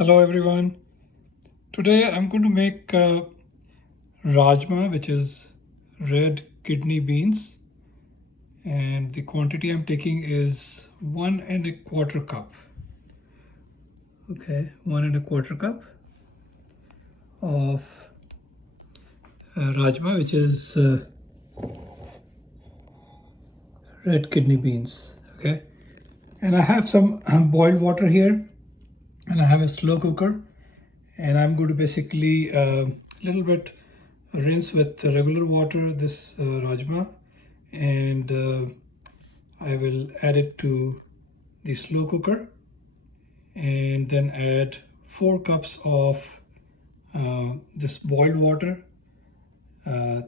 Hello everyone. Today I'm going to make rajma, which is red kidney beans, and the quantity I'm taking is 1¼ cup. Okay, 1¼ cup of rajma, which is red kidney beans. Okay, and I have some boiled water here, and I have a slow cooker, and I'm going to basically a little bit rinse with regular water this rajma, and I will add it to the slow cooker and then add 4 cups of this boiled water. There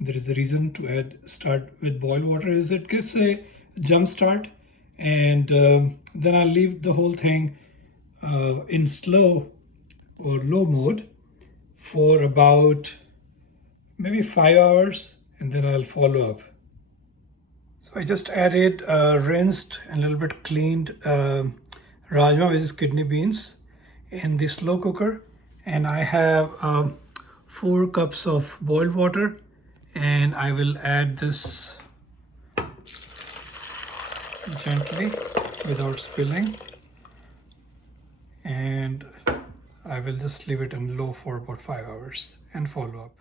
is a reason to start with boiled water is it gives a jump start, and then I'll leave the whole thing in slow or low mode for about maybe 5 hours, and then I'll follow up. So I just added rinsed and a little bit cleaned rajma, which is kidney beans, in the slow cooker, and I have 4 cups of boiled water, and I will add this gently without spilling, and I will just leave it in low for about 5 hours and follow up.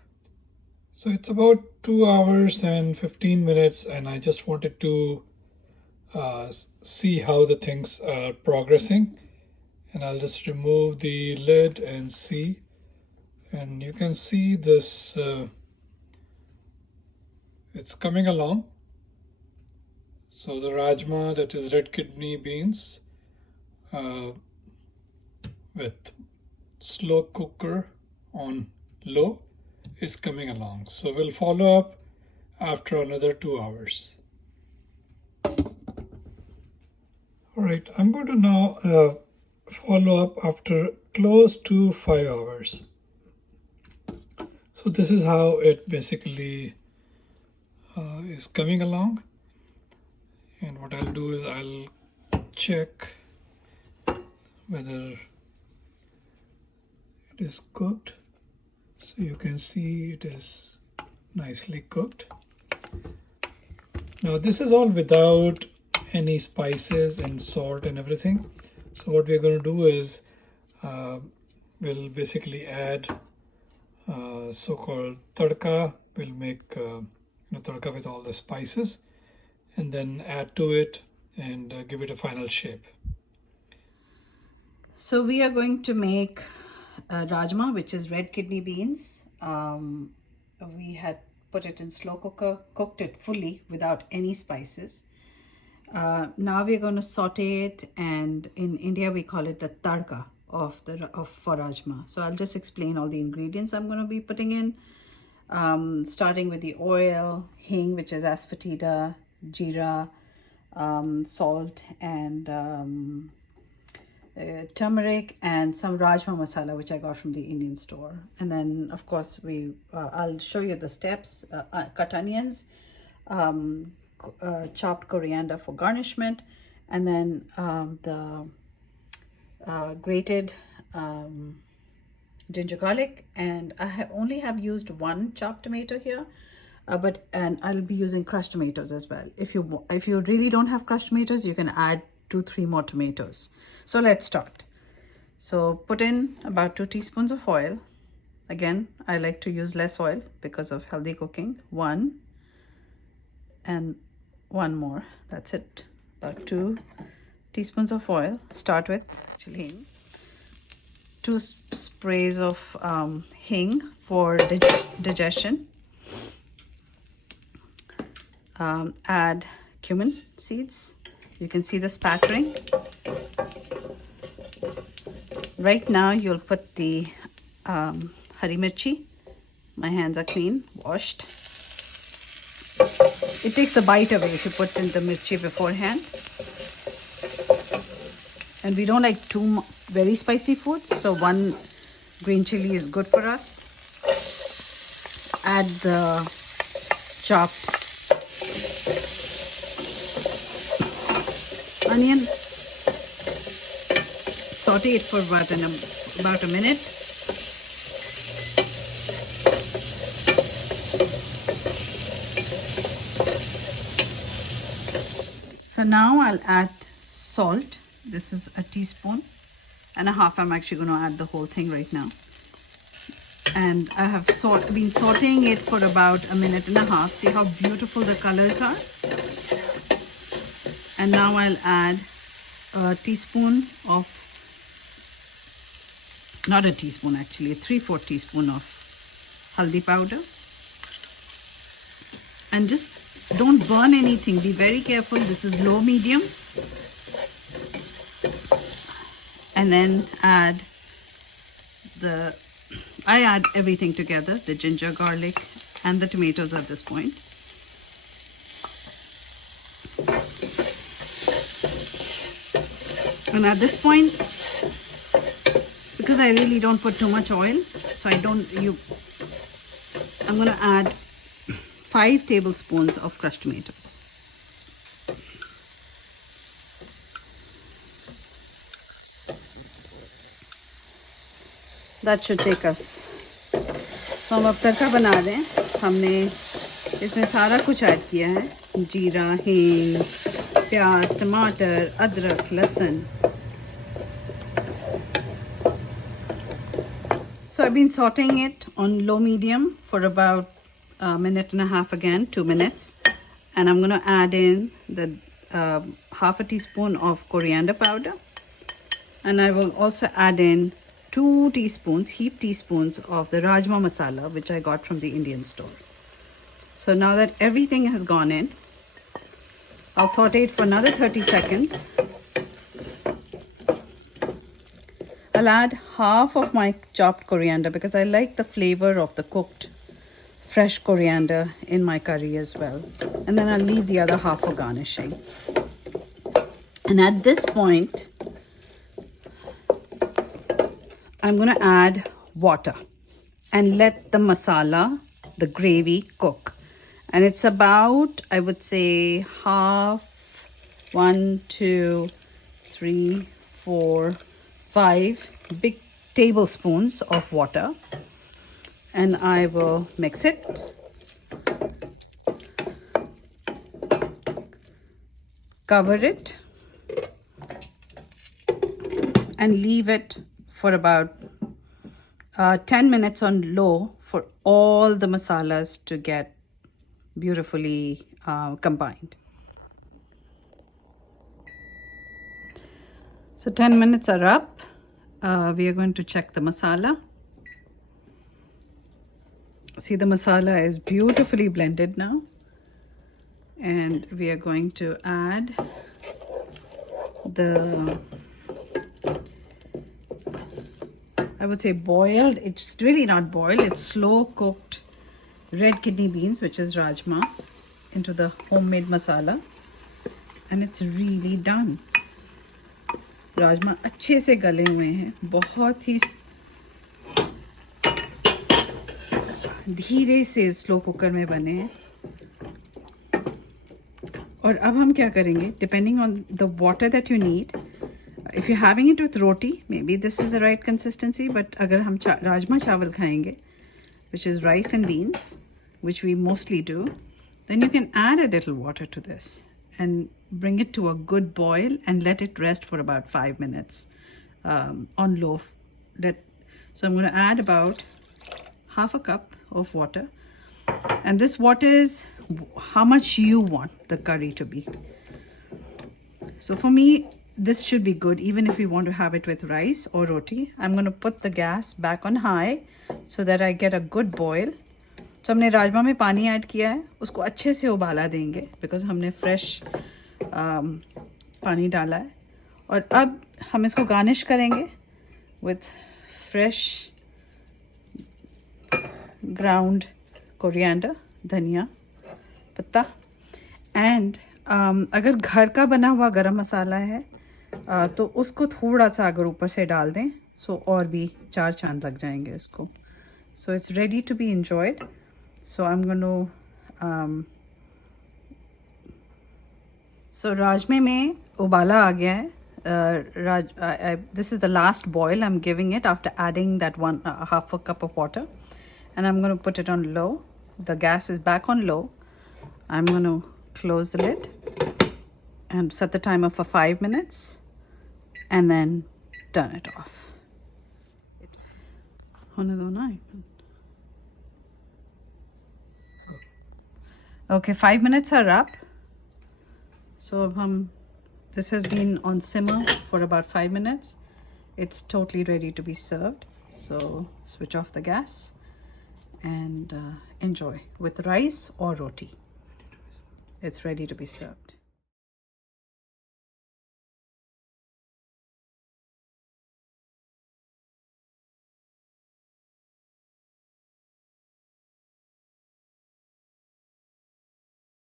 So it's about 2 hours and 15 minutes, and I just wanted to see how the things are progressing. And I'll just remove the lid and see. And you can see this, it's coming along. So the rajma, that is red kidney beans, with slow cooker on low, is coming along. So we'll follow up after another 2 hours. All right, I'm going to now follow up after close to 5 hours. So this is how it basically is coming along. And what I'll do is I'll check whether it is cooked. So you can see it is nicely cooked. Now this is all without any spices and salt and everything. So what we're going to do is we'll basically add so-called tadka. We'll make tadka with all the spices, and then add to it and give it a final shape. So we are going to make rajma, which is red kidney beans. We had put it in slow cooker, cooked it fully without any spices. Now we're going to saute it, and in India we call it the tadka for rajma. So I'll just explain all the ingredients I'm going to be putting in, starting with the oil, hing, which is asafoetida, jeera, salt, and turmeric, and some rajma masala, which I got from the Indian store. And then of course I'll show you the steps. Cut onions, chopped coriander for garnishment, and then the grated ginger garlic. And I only have used 1 chopped tomato here, and I'll be using crushed tomatoes as well. If you really don't have crushed tomatoes, you can add 2-3 more tomatoes. So let's start. So put in about 2 teaspoons of oil. Again, I like to use less oil because of healthy cooking. 1 and 1 more. That's it. About 2 teaspoons of oil. Start with actually 2 sprays of hing for digestion. Add cumin seeds. You can see the spattering. Right now you'll put the hari mirchi. My hands are clean, washed. It takes a bite away if you put in the mirchi beforehand. And we don't like too very spicy foods, so 1 green chili is good for us. Add the chopped onion, saute it for about a minute. So now I'll add salt. This is a teaspoon and a half. I'm actually going to add the whole thing right now. And I have been sauteing it for about a minute and a half. See how beautiful the colors are? And now I'll add a teaspoon of, not a teaspoon actually, a 3/4 teaspoon of haldi powder. And just don't burn anything. Be very careful. This is low medium. And then I add everything together, the ginger, garlic, and the tomatoes at this point. And at this point, because I really don't put too much oil, so I'm going to add 5 tablespoons of crushed tomatoes. That should take us. So हम अब तड़का बना दें. हमने इसमें सारा कुछ add किया है. जीरा, हींग, प्याज, टमाटर, अदरक, लहसुन. So I've been sauteing it on low medium for about a minute and a half again, 2 minutes. And I'm going to add in the half a teaspoon of coriander powder. And I will also add in 2 teaspoons, heaped teaspoons of the Rajma masala, which I got from the Indian store. So now that everything has gone in, I'll saute it for another 30 seconds. I'll add half of my chopped coriander because I like the flavor of the cooked fresh coriander in my curry as well. And then I'll leave the other half for garnishing. And at this point, I'm going to add water and let the masala, the gravy, cook. And it's about, I would say, half, 1, 2, 3, 4, 5 big tablespoons of water. And I will mix it. Cover it. And leave it for about 10 minutes on low for all the masalas to get beautifully combined. So 10 minutes are up. We are going to check the masala. See, the masala is beautifully blended now. And we are going to add the, I would say boiled, it's really not boiled, it's slow cooked red kidney beans, which is rajma, into the homemade masala. And it's really done. Rajma अच्छे से गले हुए हैं, बहुत ही धीरे से slow cooker में बने हैं. और अब हम क्या करेंगे, depending on the water that you need, if you having it with roti may be this is the right consistency, but अगर हम राजमा चावल खाएंगे, which is rice and beans, which we mostly do, then you can add a little water to this and bring it to a good boil and let it rest for about 5 minutes on low. So I'm going to add about half a cup of water, and this water is how much you want the curry to be. So for me, this should be good even if you want to have it with rice or roti. I'm going to put the gas back on high so that I get a good boil. तो हमने राजमा में पानी add किया है, उसको अच्छे से उबाला देंगे बिकॉज हमने फ्रेश पानी डाला है. और अब हम इसको गार्निश करेंगे विथ फ्रेश ग्राउंड कोरिएंडर, धनिया पत्ता. एंड अगर घर का बना हुआ गरम मसाला है तो उसको थोड़ा सा अगर ऊपर से डाल दें सो और भी 4 चांद लग जाएंगे इसको. So it's ready to be enjoyed. So I'm going to so राजमे में उबाला आ गया है, this is the last boil I'm giving it after adding that half a cup of water, and I'm going to put it on low. The gas is back on low. I'm going to close the lid and set the timer for 5 minutes and then turn it off. Okay, 5 minutes are up. So this has been on simmer for about 5 minutes. It's totally ready to be served. So switch off the gas and enjoy with rice or roti. It's ready to be served.